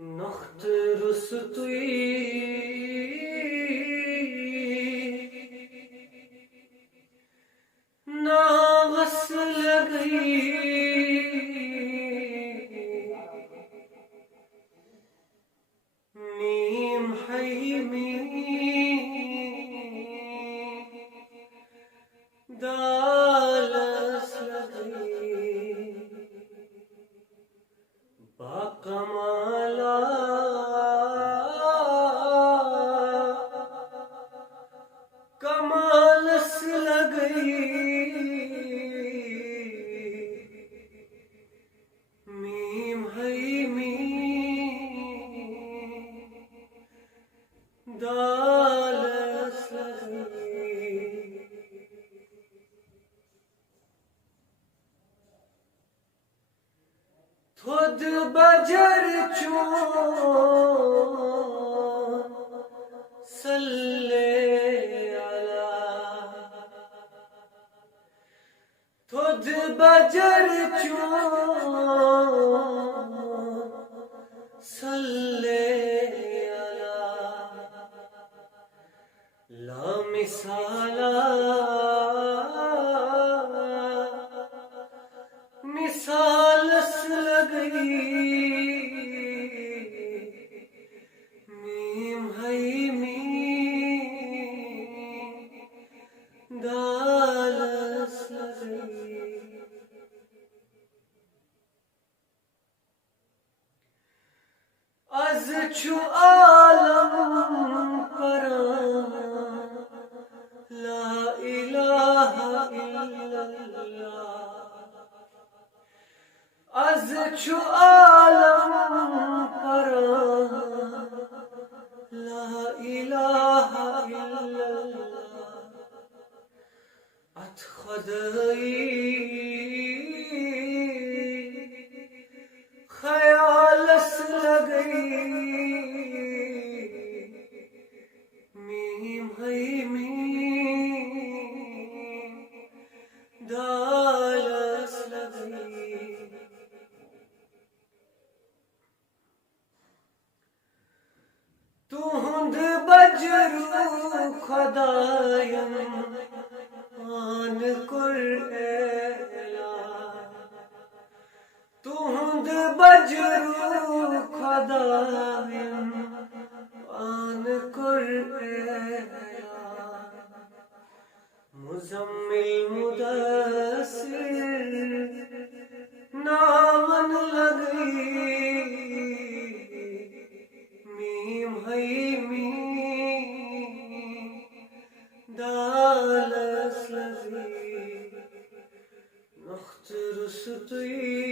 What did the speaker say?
Nacht rüstui नावस लगई meme hemi दालस लगई बाकमाला कमालस लगई मीम हैमी दालस लगई थोद बजर चों सल्ले अला थोद बजर चों सल्ले अला ला मिसाला मिसालस लगई मीम हैमी दालस लगई az şu आलम परां ला इलाहा इल्लल्लाह az şu आलम परां ला इलाहा इल्लल्लाह at खुदाई ख्यालस लगई मीम हैमी दालस लगई तुहंद बजरू खुदायम आन कुरएला तुहंद बजरू खुदायम आन कुरएला मुजम्मिल मुदस्सिर नामन लगई मीम हैमी दालस लगई नख्त रुस्तुई